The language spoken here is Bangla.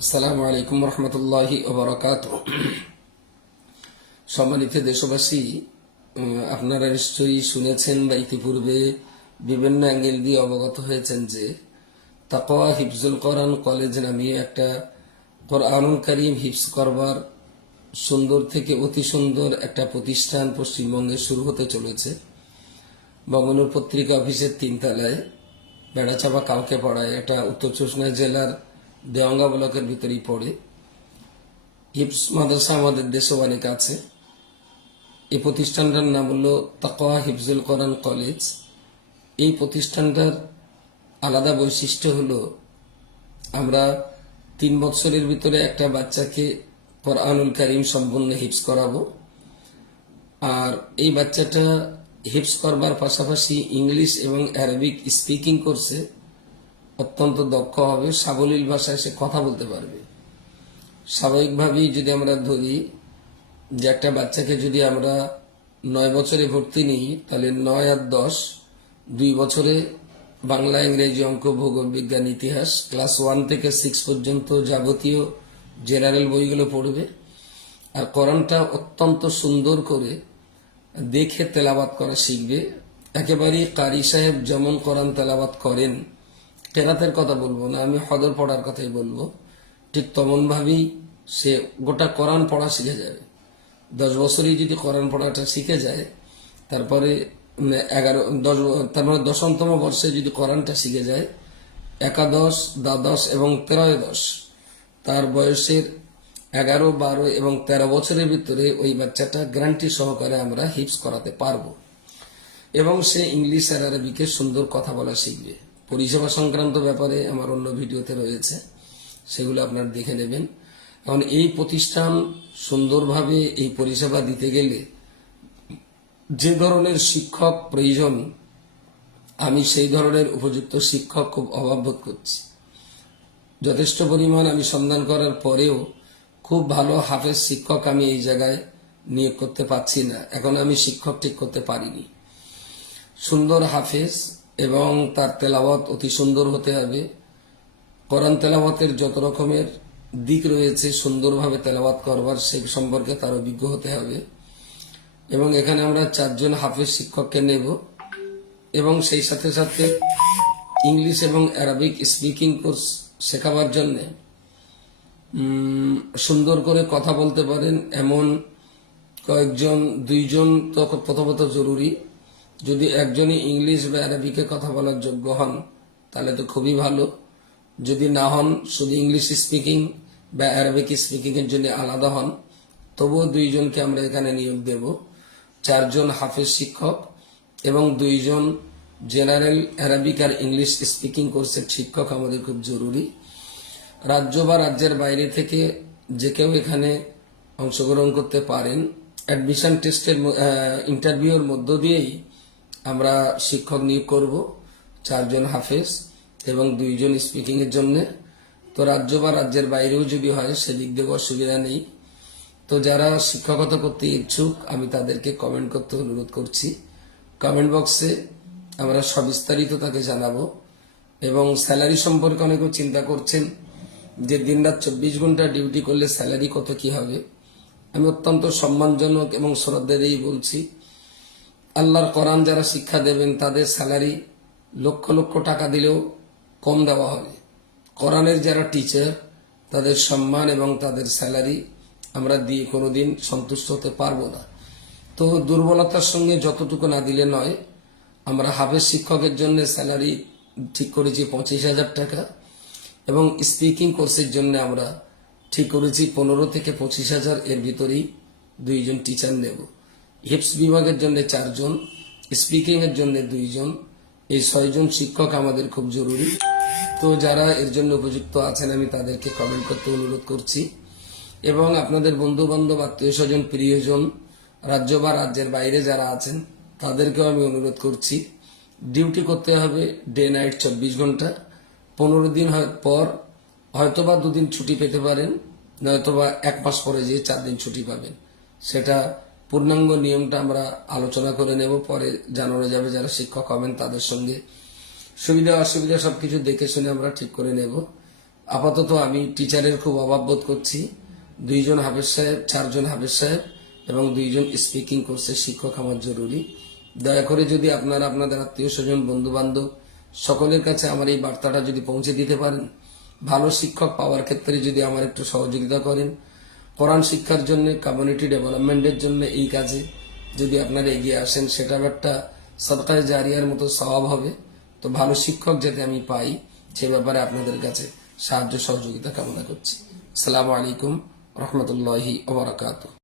আসসালামু আলাইকুম রহমতুল্লাহি ওবরাকাতুহু। সম্মানিত দেশবাসী, আপনারা নিশ্চয়ই শুনেছেন বা ইতিপূর্বে বিভিন্ন অ্যাঙ্গেল দিয়ে অবগত হয়েছেন যে তাকওয়া হিফজুল কোরআন কলেজ নামে একটা কোরআনুল কারীম হিফজ করবার সুন্দর থেকে অতি সুন্দর একটা প্রতিষ্ঠান পশ্চিমবঙ্গে শুরু হতে চলেছে। বঙ্গনুর পত্রিকা অফিসের 3 তলায় বেড়াচাপা কাউকে পড়ায়, এটা উত্তর চব্বিশ জেলার দেওয়াঙ্গা ব্লকের ভিতরেই পড়ে। হিফজ মাদ্রাসা আমাদের দেশে অনেক আছে। এই প্রতিষ্ঠানটার নাম হলো তাকওয়া হিফজুল কোরআন কলেজ। এই প্রতিষ্ঠানটার আলাদা বৈশিষ্ট্য হলো আমরা 3 বছরের ভিতরে একটা বাচ্চাকে কোরআনুল কারীম সম্পূর্ণ হিফজ করাবো। আর এই বাচ্চাটা হিফজ করবার পাশাপাশি ইংলিশ এবং আরবিক স্পিকিং করছে, অত্যন্ত দক্ষ হবে, সাবলীল ভাষায় সে কথা বলতে পারবে। স্বাভাবিকভাবেই যদি আমরা ধরি যে একটা বাচ্চাকে যদি আমরা 9 বছরে ভর্তি নিই, তাহলে 9 আর 10 2 বছরে বাংলা, ইংরেজি, অঙ্ক, ভূগোল, বিজ্ঞান, ইতিহাস ক্লাস 1 থেকে 6 পর্যন্ত যাবতীয় জেনারেল বইগুলো পড়বে। আর কোরআনটা অত্যন্ত সুন্দর করে দেখে তেলাওয়াত করা শিখবে। একেবারেই কারি সাহেব যেমন কোরআন তেলাওয়াত করেন, কেরাতের কথা বলবো না, আমি হদর পড়ার কথাই বলবো, ঠিক তেমন ভাবেই সে গোটা কোরআন পড়া শিখে যাবে। 10 বছরেই যদি কোরআন পড়াটা শিখে যায়, তারপরে 10তম বর্ষে যদি কোরআনটা শিখে যায়, একাদশ, দ্বাদশ এবং ত্রয়োদশ, তার বয়সের 11, 12 এবং 13 বছরের ভিতরে ওই বাচ্চাটা গ্যারান্টি সহকারে আমরা হিফজ করাতে পারবো। এবং সে ইংলিশ আর আরবিকে সুন্দর কথা বলা শিখবে। পরিষেবা সংক্রান্ত ব্যাপারে আমার অন্য ভিডিওতে রয়েছে, সেগুলো আপনারা দেখে নেবেন। কারণ এই প্রতিষ্ঠান সুন্দরভাবে এই পরিষেবা দিতে গেলে যে ধরনের শিক্ষক প্রয়োজন, আমি সেই ধরনের উপযুক্ত শিক্ষক খুব অভাব বোধ করছি। যথেষ্ট পরিমাণ আমি সন্ধান করার পরেও খুব ভালো হাফেজ শিক্ষক আমি এই জায়গায় নিয়োগ করতে পারছি না। এখন আমি শিক্ষক ঠিক করতে পারিনি। সুন্দর হাফেজ এবং তার তেলাওয়াত অতি সুন্দর হতে হবে। কোরআন তেলাওয়াতের যত রকমের দিক রয়েছে সুন্দরভাবে তেলাওয়াত করবার, সে সম্পর্কে তার অভিজ্ঞ হতে হবে। এবং এখানে আমরা 4 জন হাফেজ শিক্ষককে নেব এবং সেই সাথে সাথে ইংলিশ এবং আরবিক স্পিকিং কোর্স শেখাবার জন্য সুন্দর করে কথা বলতে পারেন এমন কয়েকজন, 2 জন তো প্রথমত জরুরি। যদি একজনই ইংলিশ বা আরবিকে কথা বলার যোগ্য হন তাহলে তো খুবই ভালো। যদি না হন, শুধু ইংলিশ স্পিকিং বা আরবিক স্পিকিং এর জন্য আলাদা হন, তবুও 2 জনকে আমরা এখানে নিয়োগ দেব। 4 জন হাফেজ শিক্ষক এবং 2 জন জেনারেল আরবিক আর ইংলিশ স্পিকিং কোর্সের শিক্ষক আমাদের খুব জরুরি। রাজ্য বা রাজ্যের বাইরে থেকে যে কেউ এখানে অংশগ্রহণ করতে পারেন। অ্যাডমিশন টেস্টের ইন্টারভিউর মধ্য দিয়েই আমরা শিক্ষক নিয়োগ করব, 4 জন হাফেজ এবং 2 জন স্পিকিং এর জন্য। তো রাজ্য বা রাজ্যের বাইরেও যদি হয় সেদিক দিয়ে অসুবিধা নেই। তো যারা শিক্ষকতা করতে ইচ্ছুক আমি তাদেরকে কমেন্ট করতে অনুরোধ করছি। কমেন্ট বক্সে আমরা সবিস্তারিত তাকে জানাবো। এবং স্যালারি সম্পর্কে অনেকেও চিন্তা করছেন যে দিনরাত 24 ঘন্টা ডিউটি করলে স্যালারি কত কি হবে। আমি অত্যন্ত সম্মানজনক এবং শ্রদ্ধা দিয়েই বলছি, আল্লাহর কোরআন যারা শিক্ষা দেবেন তাদের স্যালারি লক্ষ লক্ষ টাকা দিলেও কম দেওয়া হবে। কোরআনের যারা টিচার তাদের সম্মান এবং তাদের স্যালারি আমরা দিয়ে কোনোদিন সন্তুষ্ট হতে পারবো না। তো দুর্বলতার সঙ্গে যতটুকু না দিলে নয়। আমরা হাফেজ শিক্ষকের জন্য স্যালারি ঠিক করেছি 25,000 টাকা এবং স্পিকিং কোর্সের জন্য আমরা ঠিক করেছি 15 থেকে 25,000 এর ভিতরেই 2 জন টিচার নেব। হিফজ বিভাগের জন্য 4 জন, স্পিকিং এর জন্য 2 জন, এই 6 জন শিক্ষক আমাদের খুব জরুরি। তো যারা এর জন্য উপযুক্ত আছেন আমি তাদেরকে কমেন্ট করতে অনুরোধ করছি। এবং আপনাদের বন্ধু বান্ধব, আত্মীয় স্বজন, প্রিয়জন রাজ্য বা রাজ্যের বাইরে যারা আছেন তাদেরকেও আমি অনুরোধ করছি। ডিউটি করতে হবে ডে নাইট 24 ঘন্টা। 15 দিন পর হয়তোবা 2 দিন ছুটি পেতে পারেন, নয়তোবা 1 মাস পরে যে 4 দিন ছুটি পাবেন। সেটা পূর্ণাঙ্গ নিয়মটা আমরা আলোচনা করে নেব, পরে জানানো যাবে। যারা শিক্ষক হবেন তাদের সঙ্গে সুবিধা অসুবিধা সবকিছু দেখে শুনে আমরা ঠিক করে নেব। আপাতত আমি টিচারের খুব অভাব বোধ করছি। 2 জন হাফেজ সাহেব, 4 জন হাফেজ সাহেব এবং 2 জন স্পিকিং কোর্সের শিক্ষক আমার জরুরি। দয়া করে যদি আপনারা আপনাদের আত্মীয় স্বজন, বন্ধু বান্ধব সকলের কাছে আমার এই বার্তাটা যদি পৌঁছে দিতে পারেন, ভালো শিক্ষক পাওয়ার ক্ষেত্রে যদি আমার একটু সহযোগিতা করেন, কোরআন শিক্ষার জন্য, কমিউনিটি ডেভেলপমেন্টের জন্য এই কাজে যদি আপনারা এগিয়ে আসেন, সেটা একটা সদকায়ে জারিয়ার মতো সওয়াব হবে। তো ভালো শিক্ষক যাতে আমি পাই, সে ব্যাপারে আপনাদের কাছে সাহায্য সহযোগিতা কামনা করছি। আসসালামু আলাইকুম রহমতুল্লাহি ওয়া বারাকাতুহু।